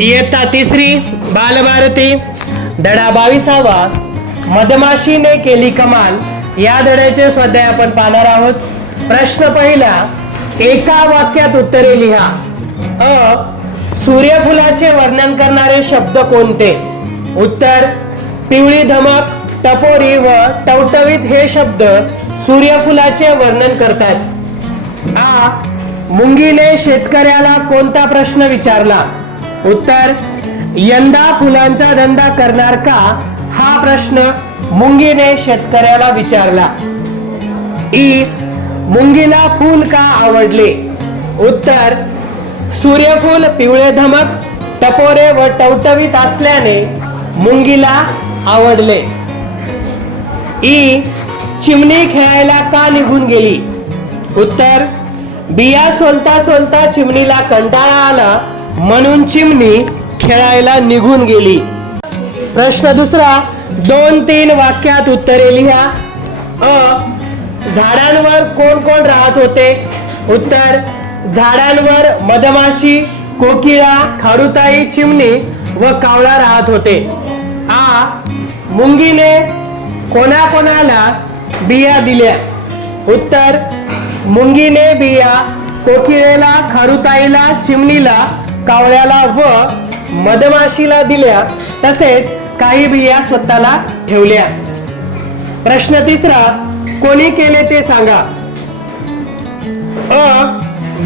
इयत्ता तिसरी बालभारती धडा 22वा मधमाशीने केली कमाल या धड्याचे स्वाध्याय आपण पाहणार आहोत. प्रश्न पहिला, एका वाक्यात उत्तरे लिहा. सूर्यफुलाचे वर्णन करणारे शब्द कोणते? उत्तर, पिवळी धमक, टपोरी व टवटवीत हे शब्द सूर्यफुलाचे वर्णन करतात. मुंगीने शेतकऱ्याला कोणता प्रश्न विचारला? उत्तर, यंदा फुलांचा धंदा करणार का? हा प्रश्न मुंगीने शेतकऱ्याला विचारला. मुंगीला फूल का आवडले? उत्तर, सूर्यफूल पिवळे धमक, टपोरे व टवटवीत असल्याने मुंगीला आवडले. चिमणी खेळायला का निघून गेली? उत्तर, बिया सोलता सोलता चिमणीला कंटाळा आला म्हणून चिमणी खेळायला निघून गेली. प्रश्न दुसरा, 2-3 वाक्यात उत्तरे लिहा. झाडांवर कोण कोण राहत होते? उत्तर, झाडांवर मधमाशी, कोकिळा, खारुताई, चिमणी व कावळा राहत होते. मुंगीने कोणाकोणाला बिया दिल्या? उत्तर, मुंगीने बिया कोकिळेला, खारुताईला, चिमणीला, कावळ्याला व मधमाशीला दिल्या, तसेच काही बिया स्वतःला ठेवल्या. प्रश्न तिसरा, कोणी केले ते सांगा.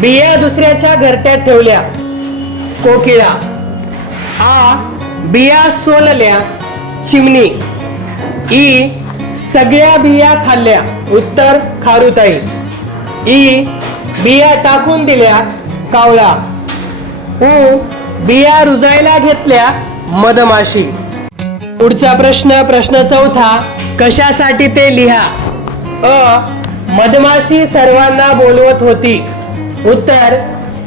बिया दुसऱ्याच्या घरट्यात ठेवल्या, कोकिळा. बिया सोलल्या, चिमणी. सगळ्या बिया खाल्ल्या, उत्तर, खारुताई. बिया टाकून दिल्या, कावळा. बिया रुजायला घेतल्या, मधमाशी. पुढचा प्रश्न, प्रश्न चौथा, कशासाठी ते लिहा. मधमाशी सर्वांना बोलवत होती. उत्तर,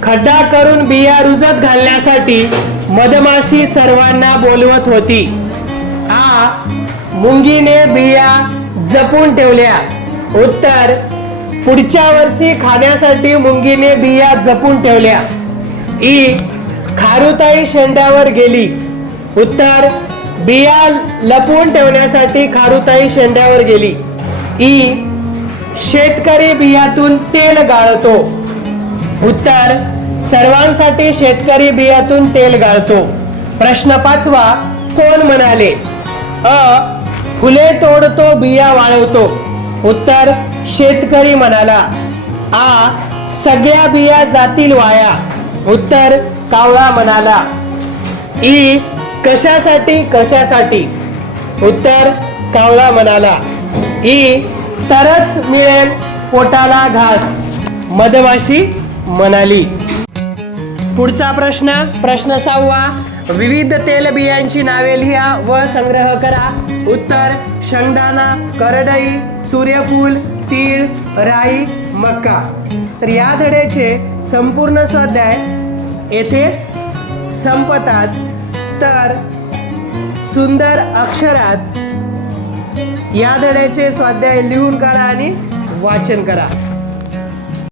खड्डा करून बिया रुजत घालण्यासाठी मधमाशी सर्वांना बोलवत होती. मुंगीने बिया जपून ठेवल्या. उत्तर, पुढच्या वर्षी खाण्यासाठी मुंगीने बिया जपून ठेवल्या. खारुताई शेंड्यावर गेली. उत्तर, बिया लपवून ठेवण्यासाठी खारुताई शेंड्यावर गेली. शेतकरी बियातून तेल गाळतो. उत्तर, सर्वांसाठी शेतकरी बियातून तेल गाळतो. प्रश्न पाचवा, कोण म्हणाले? फुले तोडतो, बिया वाळवतो. उत्तर, शेतकरी म्हणाला. सगळ्या बिया जातील वाया. उत्तर, कावळा म्हणाला. कशासाठी कशासाठी? उत्तर, कावळा म्हणाला. तरच मिळेल पोटाला घास, मधमाशी म्हणाली. पुढचा प्रश्न, प्रश्न 6वा, विविध तेलबियांची नावे लिहा व संग्रह करा. उत्तर, शेंगदाणा, करडई, सूर्यफूल, तीळ, राई, मका. तर या धड्याचे संपूर्ण स्वाध्याय येथे संपतात. तर सुंदर अक्षरात या धड्याचे स्वाध्याय लिहून काढा आणि वाचन करा.